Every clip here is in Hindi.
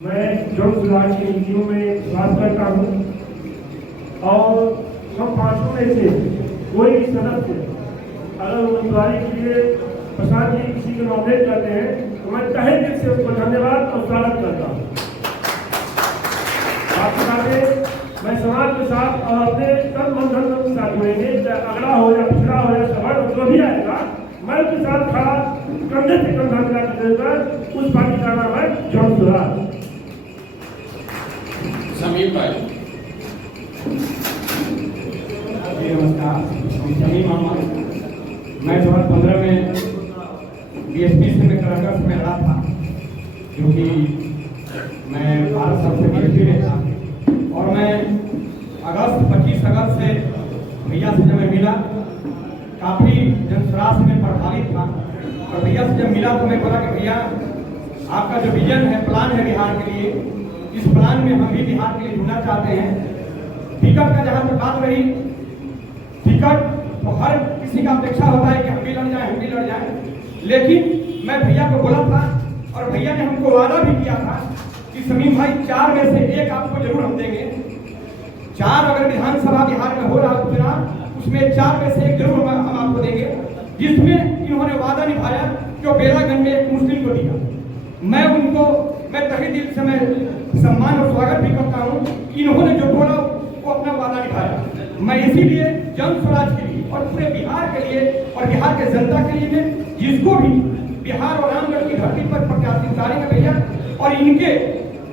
मैं जन सुराज की नीतियों में विश्वास करता हूँ और हम पांचों में से कोई भी सदस्य अगर उम्मीदवारी के लिए प्रसाद जी किसी को नॉमिनेट करते हैं तो मैं तहे दिल से उनको धन्यवाद और स्वागत करता हूँ। आपके साथ मैं समाज के साथ और अपने तन मन धन के साथ जुड़ेंगे, चाहे अगला हो या पिछड़ा हो या सवाल जो भी आएगा, मैं उसके साथ खड़ा कंधे से कंधा मिलाकर उस पार्टी का नाम है जन सुराज। समीर भाई नमस्कार, समीर मामा। मैं 2015 में बीएसपी से मैं कराकर में रहा था, क्योंकि मैं 12 साल से मिलिट्री में था और मैं 25 अगस्त से भैया से जब मैं मिला काफ़ी जनस्वराज में प्रभावित था और भैया से जब मिला तो मैं बोला कि भैया आपका जो विजन है, प्लान है बिहार के लिए, इस प्लान में हम भी बिहार के लिए जुड़ना चाहते हैं। टिकट का जहाँ तक बात रही, टिकट तो हर किसी का अपेक्षा होता है कि हम भी लड़ जाएं, लेकिन मैं भैया को बोला था और भैया ने हमको वादा भी किया था कि समीर भाई 4 में से 1 आपको जरूर हम देंगे। 4 अगर विधानसभा बिहार में हो रहा चुनाव, उसमें 4 में से 1 जरूर हम आपको देंगे, जिसमें इन्होंने वादा निभाया जो बेलागंज में एक मुस्लिम को दिया। मैं तहे दिल से मैं सम्मान और स्वागत भी करता हूँ। इन्होंने जो बोला वो अपना वादा निभाया। मैं इसीलिए जन स्वराज के लिए और पूरे बिहार के लिए और बिहार के जनता के लिए जिसको भी बिहार और रामगढ़ की धरती पर प्रत्याशी उतारेंगे भैया और इनके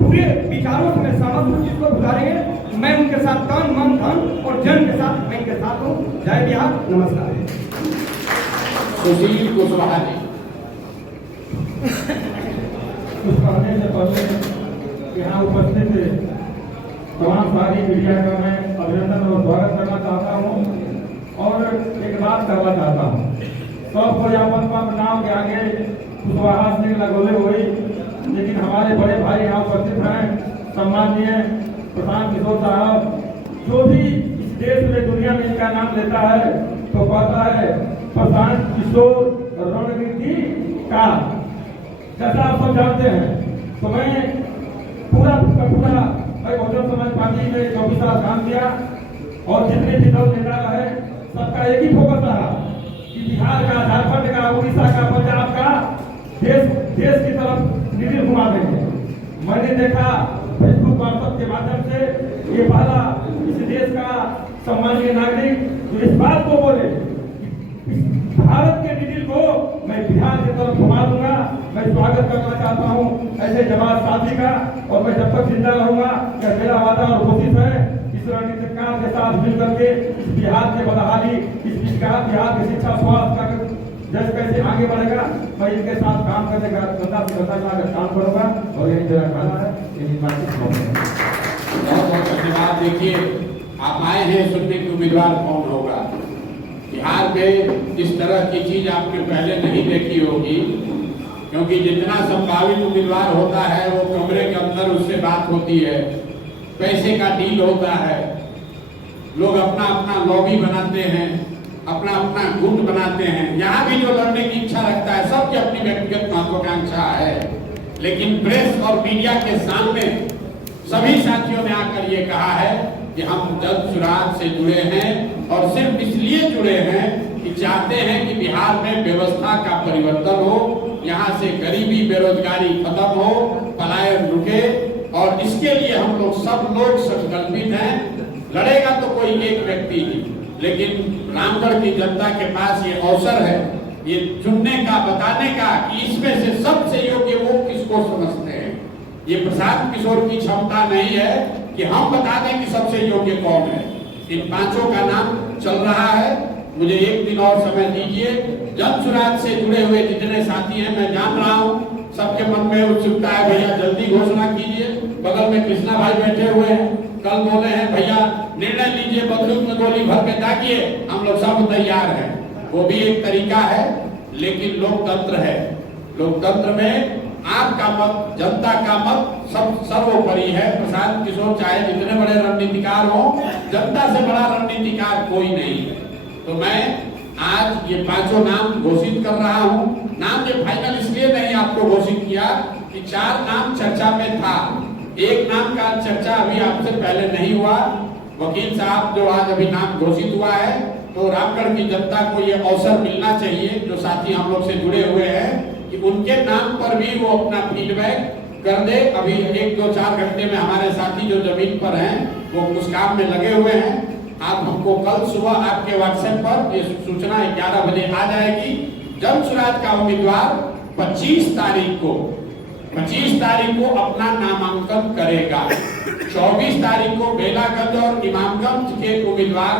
पूरे विचारों से मैं सहमत हूँ, जिसको उतारेंगे मैं उनके साथ तन मन धन और जन के साथ मैं इनके साथ हूँ। जय बिहार, नमस्कार। सुशील कुशवाहा जी। कुछ कहने से पहले यहाँ उपस्थित तमाम सारी मीडिया का मैं अभिनंदन और स्वागत करना चाहता हूँ और एक बात करना चाहता हूँ। सब प्रजापन नाम के आगे कुशवाहा सिंह लगोले हुई, लेकिन हमारे बड़े भाई यहाँ उपस्थित हैं, सम्माननीय प्रशांत किशोर साहब, जो भी इस देश में दुनिया में इनका नाम लेता है तो कहता है प्रशांत किशोर रणनीति का, जैसा आप सब जानते हैं। तो मैं पूरा बहुजन समाज पार्टी में 24 साल काम किया और जितने भी दल नेता रहे सबका एक ही फोकस रहा कि बिहार का, झारखंड का, उड़ीसा का, पंजाब का देश की तरफ निधि घुमा देंगे। मैंने देखा फेसबुक वाट्सएप के माध्यम से ये पहला इस देश का सम्मानीय नागरिक जो इस बात को बोले भारत के निधि को मैं बिहार की तरफ घुमा दूंगा। मैं स्वागत करना चाहता हूं ऐसे जवाब साथी का और मैं जब तक जिंदा रहूंगा यह मेरा वादा और कोशिश है इस रणनीतिकार के साथ मिलकर के इस बिहार के बदहाली, इस बिहार की शिक्षा, स्वास्थ्य का देश कैसे आगे बढ़ेगा, मैं इनके साथ काम करने का काम करूंगा और यही मेरा कहना है। यही बहुत बहुत धन्यवाद। देखिए, आप आए हैं सुनने की उम्मीदवार कौन होगा। बिहार में इस तरह की चीज आपने पहले नहीं देखी होगी, क्योंकि जितना संभावित उम्मीदवार होता है वो कमरे के अंदर उससे बात होती है, पैसे का डील होता है, लोग अपना अपना लॉबी बनाते हैं, अपना अपना गुट बनाते हैं। यहाँ भी जो लड़ने की इच्छा रखता है सबकी अपनी व्यक्तिगत महत्वाकांक्षा है, लेकिन प्रेस और मीडिया के सामने सभी साथियों ने आकर ये कहा है कि हम जन सुराज से जुड़े हैं और सिर्फ इसलिए जुड़े हैं कि चाहते हैं कि बिहार में व्यवस्था का परिवर्तन हो, यहाँ से गरीबी बेरोजगारी खत्म हो, पलायन रुके, और इसके लिए हम लोग सब लोग संकल्पित हैं। लड़ेगा तो कोई एक व्यक्ति ही, लेकिन रामगढ़ की जनता के पास ये अवसर है ये चुनने का, बताने का कि इसमें से सबसे योग्य वो किसको समझते हैं। ये प्रशांत किशोर की क्षमता नहीं है कि हम बता दें कि सबसे योग्य कौन है। इन पांचों का नाम चल रहा है। मुझे एक दिन और समय दीजिए। जन सुराज से जुड़े हुए जितने साथी हैं, मैं जान रहा हूँ सबके मन में उत्सुकता है, भैया जल्दी घोषणा कीजिए। बगल में कृष्णा भाई बैठे हुए हैं, कल बोले हैं भैया निर्णय लीजिए, बंदूक में गोली भर के दागिए, हम लोग सब तैयार हैं। वो भी एक तरीका है, लेकिन लोकतंत्र है। लोकतंत्र में आपका मत, जनता का मत सब सर्वोपरि है। प्रशांत किशोर चाहे जितने बड़े रणनीतिकार हो, जनता से बड़ा रणनीतिकार कोई नहीं है। तो मैं आज ये पांचों नाम घोषित कर रहा हूँ। नाम ये फाइनल इसलिए नहीं आपको घोषित किया कि 4 नाम चर्चा में था। एक नाम का चर्चा अभी आपसे पहले नहीं हुआ। वकील साहब जो आज अभी नाम घोषित हुआ है, तो रामगढ़ की जनता को ये अवसर मिलना चाहिए, जो साथी हम लोग से जुड़े हुए हैं, कि उनके नाम पर भी वो अपना फीडबैक कर दे। अभी 1-2-4 घंटे में हमारे साथी जो जमीन पर हैं वो उस काम में लगे हुए हैं। आप हमको कल सुबह आपके व्हाट्सएप पर ये सूचना 11 बजे आ जाएगी। जन सुराज का उम्मीदवार 25 तारीख को अपना नामांकन करेगा। 24 तारीख को बेलागंज और इमामगंज के उम्मीदवार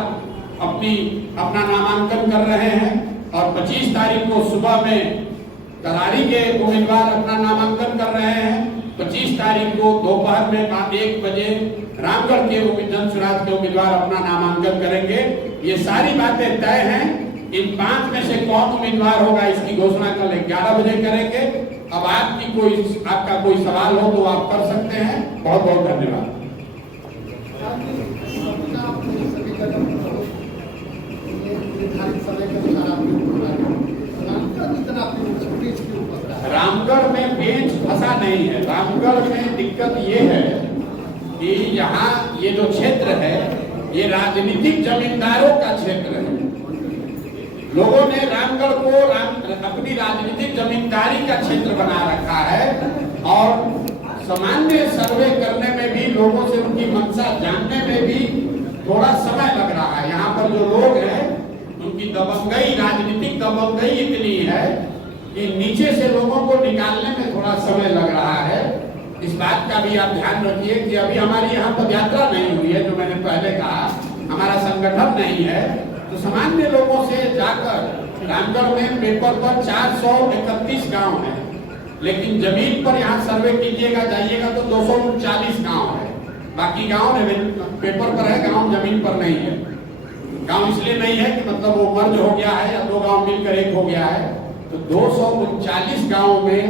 अपना नामांकन कर रहे हैं और 25 तारीख को सुबह में करारी के उम्मीदवार अपना नामांकन कर रहे हैं। 25 तारीख को दोपहर में 1 बजे रामगढ़ के जन सुराज के उम्मीदवार अपना नामांकन करेंगे। ये सारी बातें तय हैं। इन 5 में से कौन उम्मीदवार होगा इसकी घोषणा कल 11 बजे करेंगे। अब आपका कोई सवाल हो तो आप कर सकते हैं। बहुत बहुत धन्यवाद। रामगढ़ में बेंच फंसा नहीं है। रामगढ़ में दिक्कत ये है कि यहाँ ये जो क्षेत्र है ये राजनीतिक जमींदारों का क्षेत्र है। लोगों ने रामगढ़ को अपनी राजनीतिक जमींदारी का क्षेत्र बना रखा है और सामान्य सर्वे करने में भी, लोगों से उनकी मंशा जानने में भी थोड़ा समय लग रहा है। यहाँ पर जो लोग हैं उनकी दबंगई, राजनीतिक दबंगई इतनी है कि नीचे से लोगों को निकालने में थोड़ा समय लग रहा है। इस बात का भी आप ध्यान रखिए कि अभी हमारी यहाँ पदयात्रा नहीं हुई है, जो मैंने पहले कहा, हमारा संगठन नहीं है। तो सामान्य लोगों से जाकर रामगढ़ में पेपर पर 431 गांव है, लेकिन जमीन पर यहाँ सर्वे कीजिएगा, जाइएगा तो 239 गांव है। बाकी गांव पेपर पर है, गांव जमीन पर नहीं है। गांव इसलिए नहीं है कि मतलब वो मर्ज हो गया है या 2 गांव मिलकर एक हो गया है। तो 239 गांव में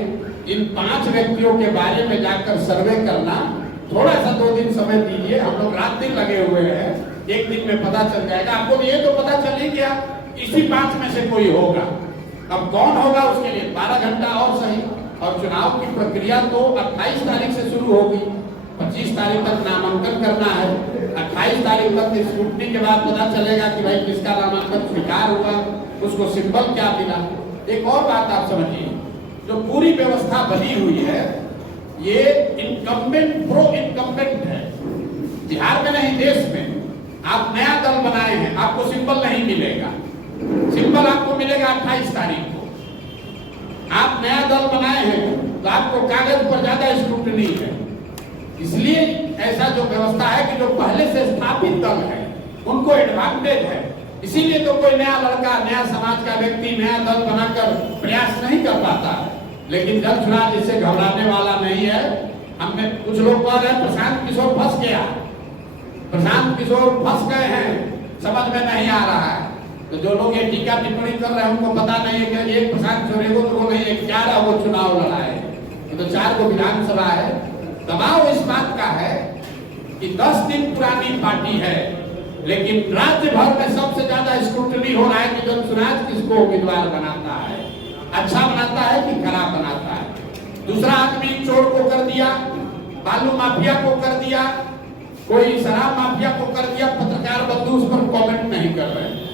इन 5 व्यक्तियों के बारे में जाकर सर्वे करना, थोड़ा सा 2 दिन समय दीजिए। हम लोग रात दिन लगे हुए हैं, 1 दिन में पता चल जाएगा। आपको ये तो पता चल ही गया इसी 5 में से कोई होगा। अब कौन होगा उसके लिए 12 घंटा और सही। और चुनाव की प्रक्रिया तो 28 तारीख से शुरू होगी। 25 तारीख तक नामांकन करना है। 28 तारीख तक स्क्रूटनी के बाद पता चलेगा कि भाई किसका नामांकन स्वीकार हुआ, उसको सिंबल क्या मिला। एक और बात आप समझिए, जो पूरी व्यवस्था बनी हुई है ये इनकम्बेंट प्रो इनकम्बेंट है। बिहार में नहीं, देश में। आप नया दल बनाए हैं, आपको सिंबल नहीं मिलेगा। सिंबल आपको मिलेगा 28 तारीख को। आप नया दल बनाए हैं तो आपको कागज पर ज्यादा स्क्रूटनी है। इसलिए ऐसा जो व्यवस्था है कि जो पहले से स्थापित दल है उनको एडवांटेज है। इसीलिए तो कोई नया लड़का, नया समाज का व्यक्ति नया दल बनाकर प्रयास नहीं कर पाता। लेकिन जन सुराज इससे घबराने वाला नहीं है। हमने कुछ लोग कह रहे हैं प्रशांत किशोर फंस गया, प्रशांत किशोर फंस गए हैं, समझ में नहीं आ रहा है। तो जो लोग ये टीका टिप्पणी कर रहे हैं उनको पता नहीं है कि एक प्रशांत किशोर एगो तो नहीं, 11 वो चुनाव लड़ाए, तो 4 को विधानसभा है। दबाव इस बात का है कि 10 दिन पुरानी पार्टी है, लेकिन राज्य भर में सबसे ज्यादा स्क्रूटनी हो रहा है कि जन सुराज किसको उम्मीदवार बनाता है, अच्छा बनाता है कि खराब बनाता है। दूसरा आदमी चोर को कर दिया, बालू माफिया को कर दिया, कोई शराब माफिया को कर दिया। पत्रकार बंधु उस पर कमेंट नहीं कर रहे हैं।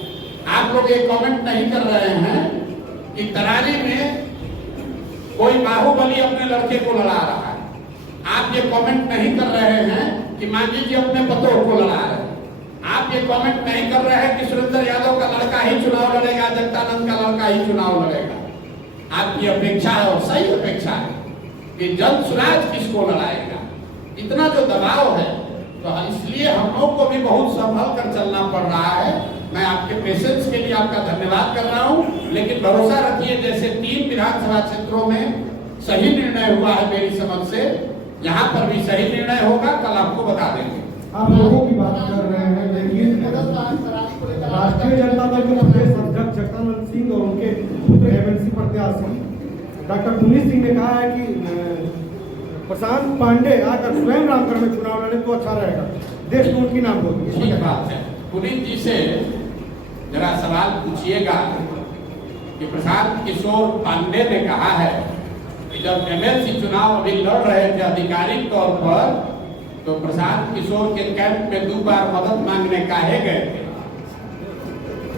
आप लोग ये कमेंट नहीं कर रहे हैं कि तरारी में कोई बाहुबली अपने लड़के को लड़ा रहा है। आप ये कमेंट नहीं कर रहे हैं कि मांझी जी अपने पतों को लड़ा रहे हैं। आप ये कमेंट नहीं कर रहे हैं कि सुरेंद्र यादव का लड़का ही चुनाव लड़ेगा, जगदानंद का लड़का ही चुनाव लड़ेगा। आपकी अपेक्षा है और सही अपेक्षा है कि जन सुराज किसको लड़ाएगा। इतना जो दबाव है, तो इसलिए हम लोग को भी बहुत संभल कर चलना पड़ रहा है। मैं आपके पेशेंस के लिए आपका धन्यवाद कर रहा हूं, लेकिन भरोसा रखिए जैसे 3 विधानसभा क्षेत्रों में सही निर्णय हुआ है मेरी समझ से, यहाँ पर भी सही निर्णय होगा। कल आपको बता देंगे। आप लोगों की बात कर रहे हैं, लेकिन राष्ट्रीय जनता दल के प्रदेश अध्यक्ष जगदानंद सिंह और उनके पुत्र एमएलसी प्रत्याशी डॉक्टर पुनीत सिंह ने कहा है कि प्रशांत पांडे आकर स्वयं रामगढ़ में चुनाव लड़े तो अच्छा रहेगा, देश में उनकी नाम होगी। ठीक बात है। पुनीत जी से जरा सवाल पूछिएगा कि प्रशांत किशोर पांडे ने कहा है कि जब एमएलसी चुनाव अभी लड़ रहे थे आधिकारिक तौर पर, तो प्रशांत किशोर के कैंप में 2 बार मदद मांगने काहे गए थे?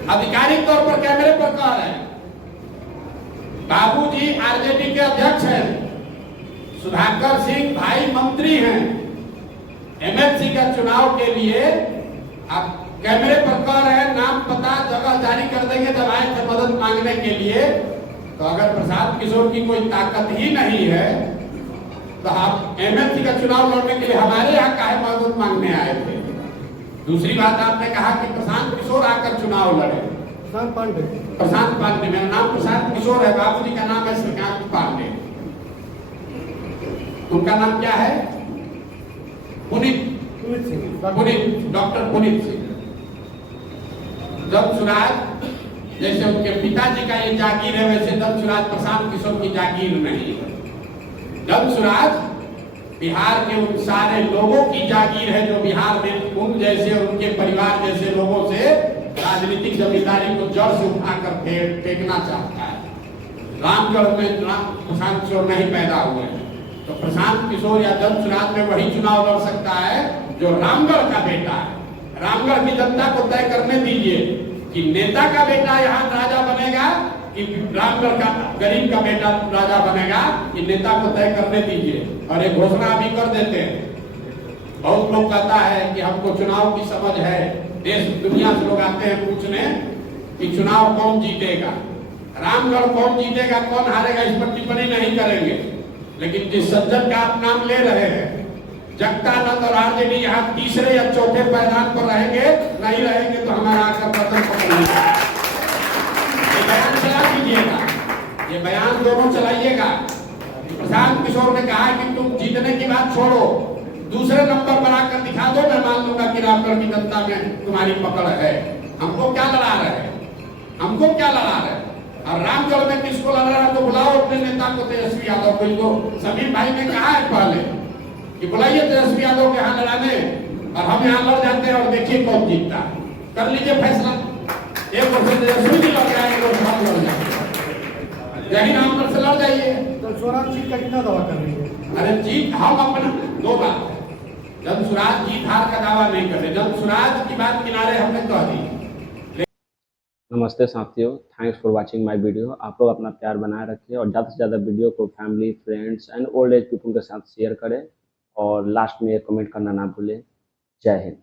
आधिकारिक तौर पर कैमरे पर कह रहे हैं। बाबूजी आरजेडी के अध्यक्ष हैं, सुधाकर सिंह भाई मंत्री हैं। एमएलसी का चुनाव के लिए आप कैमरे पर कह रहे हैं, नाम पता जगह जारी कर देंगे जब आए थे मदद मांगने के लिए। तो अगर प्रशांत किशोर की कोई ताकत ही नहीं है तो आप एमएलसी का चुनाव लड़ने के लिए हमारे यहाँ काहे मदद मांगने आए थे? दूसरी बात, आपने कहा कि प्रशांत किशोर आकर चुनाव लड़े। प्रशांत पांडे, मेरा नाम प्रशांत किशोर है, बाबूजी का नाम है श्रीकांत पांडे। उनका नाम क्या है? पुनीत सिंह, डॉक्टर पुनीत सिंह। दमसुराज जैसे उनके पिताजी का ये जागीर है, वैसे दमसुराज प्रशांत किशोर की जागीर नहीं है। दमसुराज बिहार के उन सारे लोगों की जागीर है जो बिहार में उन जैसे और उनके परिवार जैसे लोगों से राजनीतिक जमींदारी को जड़ से उठाकर फेंकना चाहता है। रामगढ़ में प्रशांत किशोर नहीं पैदा हुए, तो प्रशांत किशोर या दमसुराज में वही चुनाव लड़ सकता है जो रामगढ़ का बेटा है। रामगढ़ की जनता को तय करने दीजिए कि नेता का बेटा यहाँ राजा बनेगा कि रामगढ़ का गरीब का बेटा राजा बनेगा, कि नेता को तय करने दीजिए। और एक घोषणा भी कर देते हैं। बहुत लोग कहता है कि हमको चुनाव की समझ है, देश दुनिया से लोग आते हैं पूछने कि चुनाव कौन जीतेगा, रामगढ़ कौन जीतेगा, कौन हारेगा, इस पर टिप्पणी नहीं करेंगे। लेकिन जिस सज्जन का आप नाम ले रहे हैं, जगदानंद और आरजेडी यहाँ तीसरे या चौथे पायदान पर रहेंगे, नहीं रहेंगे तो हमारा आकर पतन पकड़ेगा। ये बयान चला दीजिएगा, ये बयान दोनों चलाइएगा। प्रशांत किशोर ने कहा कि तुम जीतने की बात छोड़ो, दूसरे नंबर पर आकर दिखा दो, मैं मान लूंगा कि रामगढ़ की जनता में तुम्हारी पकड़ है। हमको क्या लड़ा रहे, हमको क्या लड़ा रहे? और रामगढ़ में किसको लड़ा रहा तो बुलाओ अपने नेता को, तेजस्वी यादव को। इनको समीर भाई ने कहा है पहले कि बुलाइए तेजस्वी यादव के यहाँ लड़ाने, और हम यहाँ लड़ जाते हैं और देखिए कौन जीतता है। कर लीजिए फैसला, एक वर्ष तेजस्वी जी लड़ जाएंगे, एक वर्ष हम लड़ जाएंगे। यही रामगढ़ से लड़ जाइए। तो स्वराज जीत का कितना दावा कर रही है? अरे जीत हम अपना 2 बात है, जब स्वराज जीत हार का दावा नहीं कर रहे, जब स्वराज की बात किनारे हमने कह दी। नमस्ते साथियों, thanks for watching my video. आप लोग अपना प्यार बनाए रखिए और ज़्यादा से ज़्यादा वीडियो को family, friends and old age people के साथ शेयर करें, और लास्ट में कमेंट करना ना भूलें। जय हिंद।